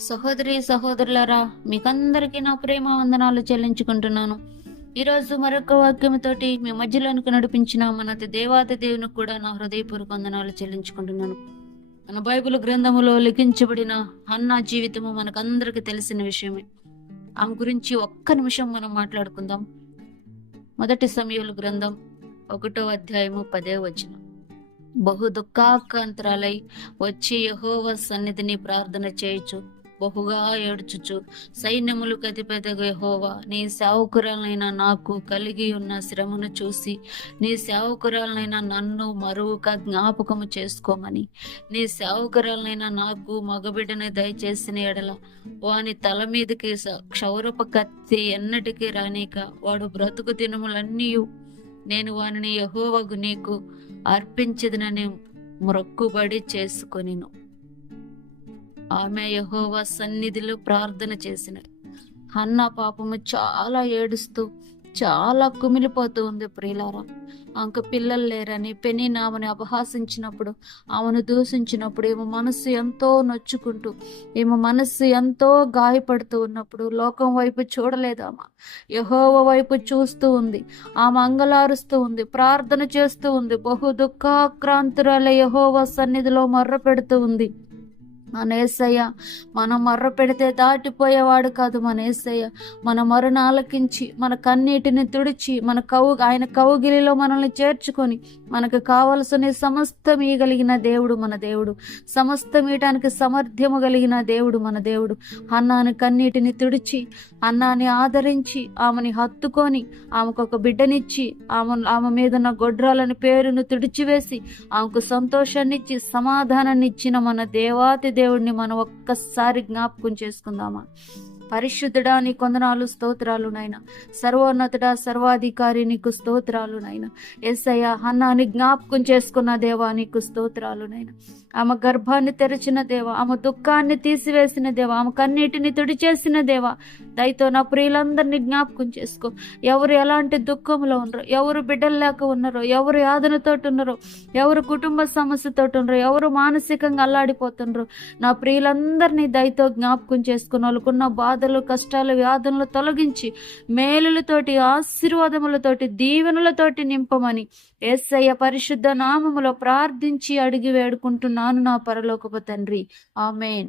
సహోదరి సహోదరులారా మీకందరికీ నా ప్రేమ వందనాలు చెల్లించుకుంటున్నాను. ఈరోజు మరొక వాక్యంతోటి మీ మధ్యలోనికి నడిపించిన మన దేవాది దేవునికి కూడా నా హృదయపూర్వక వందనాలు చెల్లించుకుంటున్నాను. మన బైబిల్ గ్రంథములో లిఖించబడిన అన్న జీవితము మనకందరికీ తెలిసిన విషయమే. ఆమె గురించి ఒక్క నిమిషం మనం మాట్లాడుకుందాం. మొదటి సమయంలో గ్రంథం ఒకటో అధ్యాయము పదే వచ్చిన బహు దుఃఖాకాంతరాలై వచ్చి యహోవ సన్నిధిని ప్రార్థన చేయొచ్చు బహుగా ఏడ్చుచు సైన్యములు కతిపెదగే హోవా నీ సేవకురాలైన నాకు కలిగి ఉన్న శ్రమను చూసి నీ సేవకురాలైన నన్ను మరువుక జ్ఞాపకము చేసుకోమని నీ సేవకురాలైన నాకు మగబిడ్డని దయచేసిన ఎడల వాని తల మీదకి క్షౌరప కత్తి ఎన్నటికీ రానిక వాడు బ్రతుకు దినములన్నీ నేను వానిని యహోవగు నీకు అర్పించదనని మొక్కుబడి చేసుకొనిను. ఆమె యహోవా సన్నిధిలో ప్రార్థన చేసిన అన్న పాపము చాలా ఏడుస్తూ చాలా కుమిలిపోతూ ఉంది ప్రియులారా. ఆమెకు పిల్లలు లేరని పెని ఆమెను అపహాసించినప్పుడు ఆమెను దూషించినప్పుడు ఈమె మనస్సు ఎంతో నొచ్చుకుంటూ ఈమె మనస్సు ఎంతో గాయపడుతూ ఉన్నప్పుడు లోకం వైపు చూడలేదామా యహోవ వైపు చూస్తూ ఉంది ఆమె అంగలారుస్తూ ఉంది ప్రార్థన చేస్తూ ఉంది బహు దుఃఖాక్రాంతురాల యహోవ సన్నిధిలో మర్ర పెడుతూ ఉంది. మన ఏసయ్య మనం మర్ర పెడితే దాటిపోయేవాడు కాదు మన ఏసయ్య. మన మరణ ఆలకించి మన కన్నీటిని తుడిచి మన కవు ఆయన కవుగిలిలో మనల్ని చేర్చుకొని మనకు కావలసిన సమస్తం ఇయగలిగిన దేవుడు మన దేవుడు. సమస్తం ఇయటానికి సమర్థ్యము కలిగిన దేవుడు మన దేవుడు. అన్నాని కన్నీటిని తుడిచి అన్నాని ఆదరించి ఆమెని హత్తుకొని ఆమెకు ఒక బిడ్డనిచ్చి ఆమె ఆమె మీద ఉన్న గొడ్రాలని పేరును తుడిచివేసి ఆమెకు సంతోషాన్నిచ్చి సమాధానాన్ని ఇచ్చిన మన దేవాతి దేవుడిని మనం ఒక్కసారి జ్ఞాపకం చేసుకుందామా? పరిశుద్ధుడా నీ కొందనాలు స్తోత్రాలు నాయన. సర్వోన్నతుడా సర్వాధికారి నీకు స్తోత్రాలు నాయన. ఎస్ఐయ అన్నాని జ్ఞాపకం చేసుకున్న దేవా నీకు స్తోత్రాలు నాయన. ఆమె గర్భాన్ని తెరిచిన దేవ ఆమె దుఃఖాన్ని తీసివేసిన దేవ ఆమె కన్నీటిని తుడిచేసిన దేవ దయతో నా ప్రియులందరినీ జ్ఞాపకం చేసుకో. ఎవరు ఎలాంటి దుఃఖంలో ఉన్నారో ఎవరు బిడ్డలు లేక ఉన్నారో ఎవరు యాదనతోటి ఉన్నారో ఎవరు కుటుంబ సమస్యతో ఉన్నారో ఎవరు మానసికంగా అల్లాడిపోతున్నారో నా ప్రియులందరినీ దయతో జ్ఞాపకం చేసుకున్న వాళ్ళకున్న బాధలు కష్టాలు వ్యాధులను తొలగించి మేలులతోటి ఆశీర్వాదములతోటి దీవెనలతోటి నింపమని ఎస్ఐ పరిశుద్ధ నామములో ప్రార్థించి అడిగి వేడుకుంటున్నాను నా పరలోకపు తండ్రి. ఆమెన్.